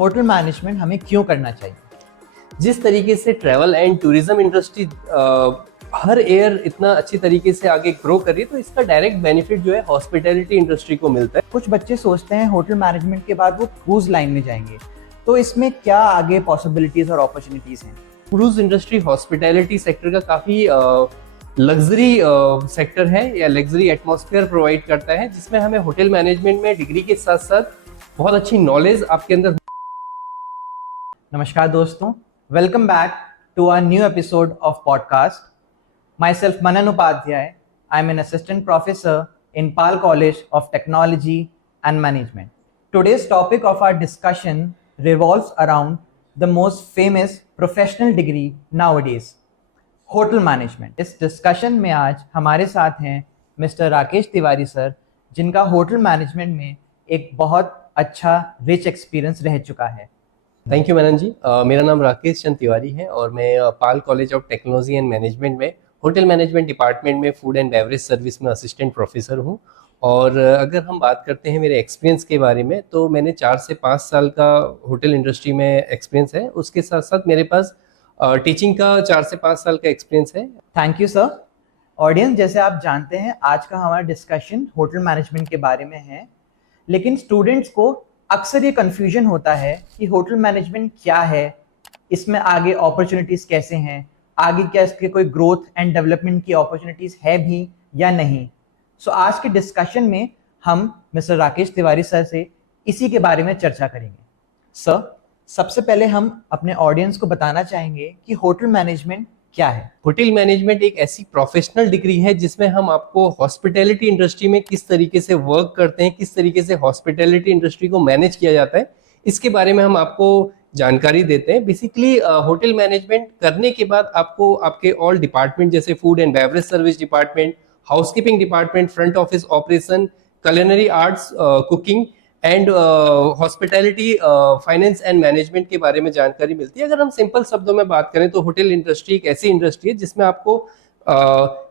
Hotel management हमें क्यों करना चाहिए? जिस तरीके से travel and tourism industry her year इतना अच्छी तरीके से आगे ग्रो कर रही है, तो इसका डायरेक्ट बेनिफिट जो है हॉस्पिटैलिटी इंडस्ट्री को मिलता है। कुछ बच्चे सोचते हैं होटल मैनेजमेंट के बाद वो क्रूज लाइन में जाएंगे, तो इसमें क्या आगे पॉसिबिलिटीज और अपॉर्चुनिटीज हैं? क्रूज इंडस्ट्री हॉस्पिटैलिटी सेक्टर का काफी लग्जरी सेक्टर है या लग्जरी एटमॉस्फेयर प्रोवाइड करता है, जिसमें हमें होटल मैनेजमेंट में डिग्री के साथ साथ बहुत अच्छी नॉलेज आपके अंदर। नमस्कार दोस्तों, welcome back to our new episode of podcast. Myself Manan Upadhyay. I'm an assistant professor in Pal College of Technology and Management. Today's topic of our discussion revolves around the most famous professional degree nowadays, hotel management. इस discussion में आज हमारे साथ हैं mister Rakesh Tiwari sir, जिनका hotel management में एक बहुत अच्छा रिच एक्सपीरियंस रह चुका है। Thank you Manan ji. मेरा नाम राकेश चंद तिवारी है और मैं Pal college of technology and management में होटल मैनेजमेंट डिपार्टमेंट में फूड एंड बेवरेज सर्विस में असिस्टेंट प्रोफेसर हूँ। और अगर हम बात करते हैं मेरे एक्सपीरियंस के बारे में, तो मैंने 4 से 5 साल का होटल इंडस्ट्री में एक्सपीरियंस है। उसके साथ साथ मेरे पास टीचिंग का 4 से 5 साल का एक्सपीरियंस है। Thank you sir. ऑडियंस, जैसे आप जानते हैं आज का हमारा डिस्कशन होटल मैनेजमेंट के बारे में है, लेकिन स्टूडेंट्स को अक्सर ये कन्फ्यूजन होता है कि होटल मैनेजमेंट क्या है, इसमें आगे अपॉर्चुनिटीज़ कैसे हैं, आगे क्या इसके कोई ग्रोथ एंड डेवलपमेंट की अपॉर्चुनिटीज़ है भी या नहीं। सो आज के डिस्कशन में हम मिस्टर राकेश तिवारी सर से इसी के बारे में चर्चा करेंगे। सर, सबसे पहले हम अपने ऑडियंस को बताना चाहेंगे कि होटल मैनेजमेंट क्या है। होटल मैनेजमेंट एक ऐसी प्रोफेशनल डिग्री है जिसमें हम आपको हॉस्पिटैलिटी इंडस्ट्री में किस तरीके से वर्क करते हैं, किस तरीके से हॉस्पिटैलिटी इंडस्ट्री को मैनेज किया जाता है, इसके बारे में हम आपको जानकारी देते हैं। बेसिकली होटल मैनेजमेंट करने के बाद आपको आपके ऑल डिपार्टमेंट जैसे food and beverage service department, housekeeping department, front office operation, culinary arts, cooking and hospitality, finance and management के बारे में जानकारी मिलती है। अगर हम सिंपल शब्दों में बात करें तो होटल इंडस्ट्री एक ऐसी इंडस्ट्री है जिसमें आपको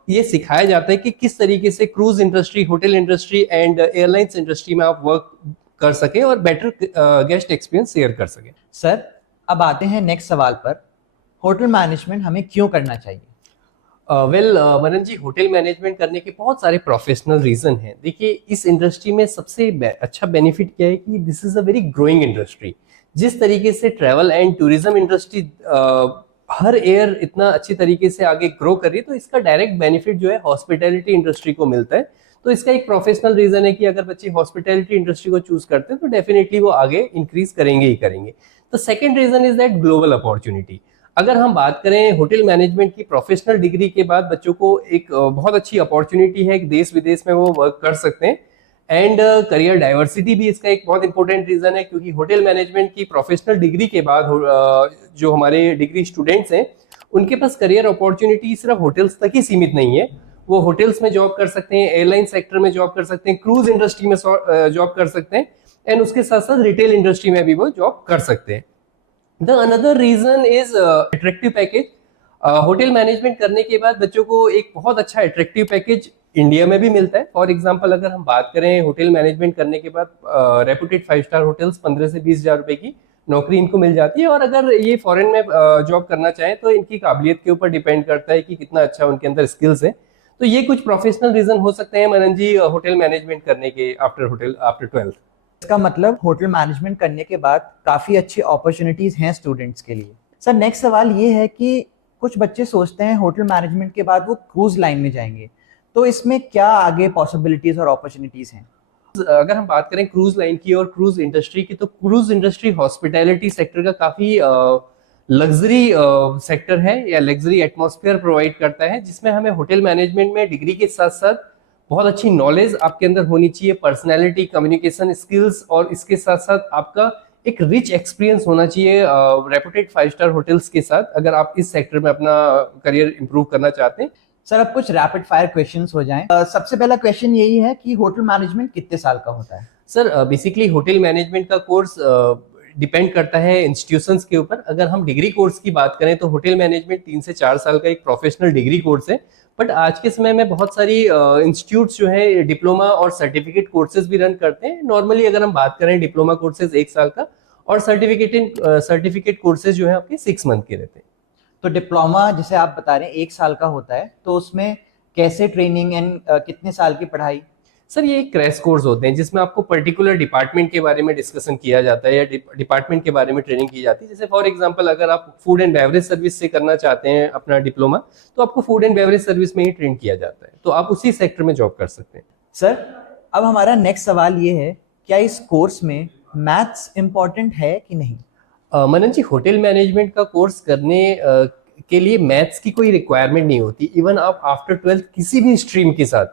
ये सिखाया जाता है कि किस तरीके से cruise industry, hotel industry and airlines industry में आप वर्क कर सके और बेटर गेस्ट एक्सपीरियंस शेयर कर सके। सर, अब आते हैं नेक्स्ट सवाल पर, होटल मैनेजमेंट हमें क्यों करना चाहिए? मनन जी, होटल मैनेजमेंट करने के बहुत सारे प्रोफेशनल रीजन हैं। देखिए, इस इंडस्ट्री में सबसे अच्छा बेनिफिट क्या है कि this is a very growing industry. जिस तरीके से travel and tourism industry her year इतना अच्छी तरीके से आगे ग्रो कर रही है, तो इसका डायरेक्ट बेनिफिट जो है हॉस्पिटैलिटी इंडस्ट्री को मिलता है। तो इसका एक प्रोफेशनल रीजन है कि अगर बच्चे हॉस्पिटैलिटी इंडस्ट्री को चूज करते हैं तो डेफिनेटली वो आगे इंक्रीज करेंगे ही करेंगे। तो second reason is that global opportunity. अगर हम बात करें होटल मैनेजमेंट की प्रोफेशनल डिग्री के बाद बच्चों को एक बहुत अच्छी अपॉर्चुनिटी है, देश विदेश में वो वर्क कर सकते हैं। एंड करियर डाइवर्सिटी भी इसका एक बहुत इंपॉर्टेंट रीजन है, क्योंकि होटल मैनेजमेंट की प्रोफेशनल डिग्री के बाद जो हमारे डिग्री स्टूडेंट्स हैं उनके पास करियर अपॉर्चुनिटी सिर्फ होटल्स तक ही सीमित नहीं है। वो होटल्स में जॉब कर सकते हैं, एयरलाइन सेक्टर में जॉब कर सकते हैं, क्रूज इंडस्ट्री में जॉब कर सकते हैं, एंड उसके साथ साथ रिटेल इंडस्ट्री में भी वो जॉब कर सकते हैं। The another reason is attractive package. Hotel management करने के बाद बच्चों को एक बहुत अच्छा अट्रैक्टिव पैकेज इंडिया में भी मिलता है। फॉर एग्जांपल, अगर हम बात करें होटल मैनेजमेंट करने के बाद रेपुटेड 5 स्टार होटल्स 15 से 20 हजार रुपए की नौकरी इनको मिल जाती है। और अगर ये फॉरेन में जॉब करना चाहें तो इनकी काबिलियत के ऊपर डिपेंड करता है कि कितना अच्छा उनके अंदर स्किल्स है। तो ये कुछ प्रोफेशनल रीजन हो सकते हैं मनन जी होटल मैनेजमेंट करने के आफ्टर 12th। इसका मतलब होटल मैनेजमेंट करने के बाद काफ़ी अच्छी अपॉर्चुनिटीज़ हैं स्टूडेंट्स के लिए। सर, नेक्स्ट सवाल ये है कि कुछ बच्चे सोचते हैं होटल मैनेजमेंट के बाद वो क्रूज लाइन में जाएंगे, तो इसमें क्या आगे पॉसिबिलिटीज़ और अपॉर्चुनिटीज़ हैं? अगर हम बात करें क्रूज लाइन की और क्रूज इंडस्ट्री की, तो क्रूज इंडस्ट्री हॉस्पिटैलिटी सेक्टर का काफ़ी लग्जरी सेक्टर है या लग्जरी एटमॉस्फेयर प्रोवाइड करता है, जिसमें हमें होटल मैनेजमेंट में डिग्री के साथ साथ बहुत अच्छी नॉलेज आपके अंदर होनी चाहिए, पर्सनैलिटी, कम्युनिकेशन स्किल्स, और इसके साथ साथ आपका एक रिच एक्सपीरियंस होना चाहिए रेपुटेड 5 स्टार होटल्स के साथ, अगर आप इस सेक्टर में अपना करियर इंप्रूव करना चाहते हैं। सर, अब कुछ रैपिड फायर क्वेश्चंस हो जाएं। सबसे पहला क्वेश्चन यही है कि होटल मैनेजमेंट कितने साल का होता है? सर, बेसिकली होटल मैनेजमेंट का कोर्स डिपेंड करता है इंस्टीट्यूशंस के ऊपर। अगर हम डिग्री कोर्स की बात करें तो होटल मैनेजमेंट 3 से 4 साल का एक प्रोफेशनल डिग्री कोर्स है। बट आज के समय में बहुत सारी इंस्टीट्यूट्स जो है डिप्लोमा और सर्टिफिकेट कोर्सेज भी रन करते हैं। नॉर्मली अगर हम बात करें डिप्लोमा कोर्सेज 1 साल का और सर्टिफिकेट कोर्सेज जो है आपके 6 मंथ के रहते हैं। तो डिप्लोमा जैसे आप बता रहे हैं 1 साल का होता है, तो उसमें कैसे ट्रेनिंग एंड कितने साल की पढ़ाई? सर ये क्रैश कोर्स होते हैं जिसमें आपको पर्टिकुलर डिपार्टमेंट के बारे में डिस्कशन किया जाता है या डिपार्टमेंट के बारे में ट्रेनिंग की जाती है। जैसे फॉर एग्जांपल अगर आप फूड एंड बेवरेज सर्विस से करना चाहते हैं अपना डिप्लोमा, तो आपको फूड एंड बेवरेज सर्विस में ही ट्रेन किया जाता है, तो आप उसी सेक्टर में जॉब कर सकते हैं। सर अब हमारा नेक्स्ट सवाल ये है, क्या इस कोर्स में मैथ्स इम्पोर्टेंट है कि नहीं? मनन जी, होटल मैनेजमेंट का कोर्स करने के लिए मैथ्स की कोई रिक्वायरमेंट नहीं होती। इवन आप आफ्टर 12th किसी भी स्ट्रीम के साथ,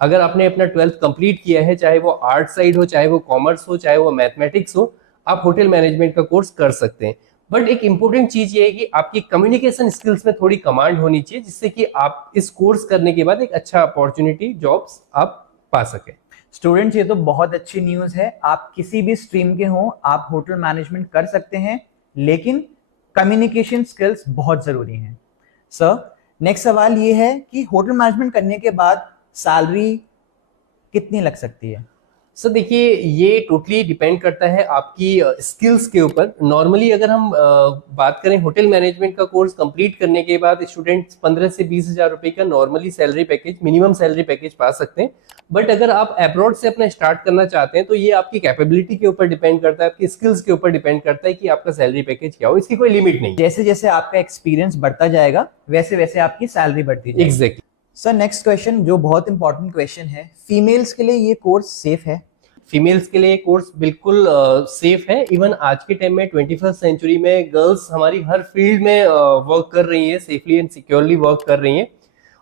अगर आपने अपना 12th कंप्लीट किया है, चाहे वो आर्ट साइड हो, चाहे वो कॉमर्स हो, चाहे वो मैथमेटिक्स हो, आप होटल मैनेजमेंट का कोर्स कर सकते हैं। बट एक इंपॉर्टेंट चीज ये है कि आपकी कम्युनिकेशन स्किल्स में थोड़ी कमांड होनी चाहिए, जिससे कि आप इस कोर्स करने के बाद एक अच्छा अपॉर्चुनिटी जॉब्स आप पा सकें। स्टूडेंट्स, ये तो बहुत अच्छी न्यूज़ है। आप किसी भी स्ट्रीम के हों, आप होटल मैनेजमेंट कर सकते हैं, लेकिन कम्युनिकेशन स्किल्स बहुत ज़रूरी हैं। सर नेक्स्ट सवाल ये है कि होटल मैनेजमेंट करने के बाद सैलरी कितनी लग सकती है? सर देखिए, ये टोटली डिपेंड करता है आपकी स्किल्स के ऊपर। नॉर्मली अगर हम बात करें होटल मैनेजमेंट का कोर्स कंप्लीट करने के बाद स्टूडेंट्स 15 से 20 हजार रुपए का normally salary package, minimum salary package पा सकते हैं। बट अगर आप अब्रॉड से अपना स्टार्ट करना चाहते हैं तो ये आपकी कैपेबिलिटी के ऊपर डिपेंड करता है, आपकी स्किल्स के ऊपर डिपेंड करता है कि आपका सैलरी पैकेज क्या हो। इसकी कोई लिमिट नहीं। जैसे जैसे आपका एक्सपीरियंस बढ़ता जाएगा वैसे वैसे आपकी सैलरी बढ़ती जाएगी। एग्जैक्टली। सर नेक्स्ट क्वेश्चन जो बहुत इंपॉर्टेंट क्वेश्चन है, फीमेल्स के लिए ये कोर्स सेफ है? फीमेल्स के लिए कोर्स बिल्कुल सेफ है। इवन आज के टाइम में 21st सेंचुरी में गर्ल्स हमारी हर फील्ड में वर्क कर रही है, सेफली एंड सिक्योरली वर्क कर रही हैं।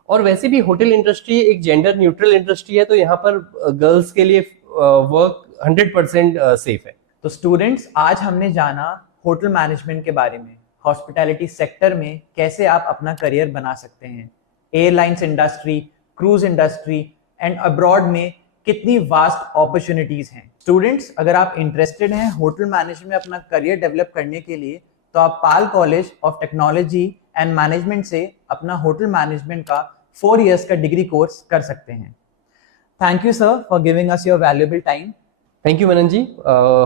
और वैसे भी होटल इंडस्ट्री एक जेंडर न्यूट्रल इंडस्ट्री है, तो यहाँ पर गर्ल्स के लिए वर्क 100% सेफ है। तो स्टूडेंट्स, आज हमने जाना होटल मैनेजमेंट के बारे में, हॉस्पिटैलिटी सेक्टर में कैसे आप अपना करियर बना सकते हैं, airlines industry, cruise industry and abroad में कितनी वास्ट अपॉर्चुनिटीज हैं। स्टूडेंट्स, अगर आप इंटरेस्टेड हैं होटल मैनेजमेंट में अपना करियर डेवलप करने के लिए, तो आप Pal college of technology and management से अपना होटल मैनेजमेंट का 4 इयर्स का डिग्री कोर्स कर सकते हैं। Thank you sir for giving us your valuable time. Thank you Manan ji,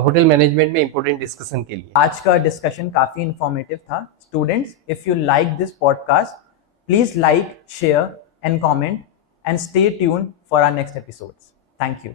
hotel management में इंपॉर्टेंट डिस्कशन के लिए। आज का डिस्कशन काफी इंफॉर्मेटिव था। Students, if you like this podcast, please like, share and comment and stay tuned for our next episodes. Thank you.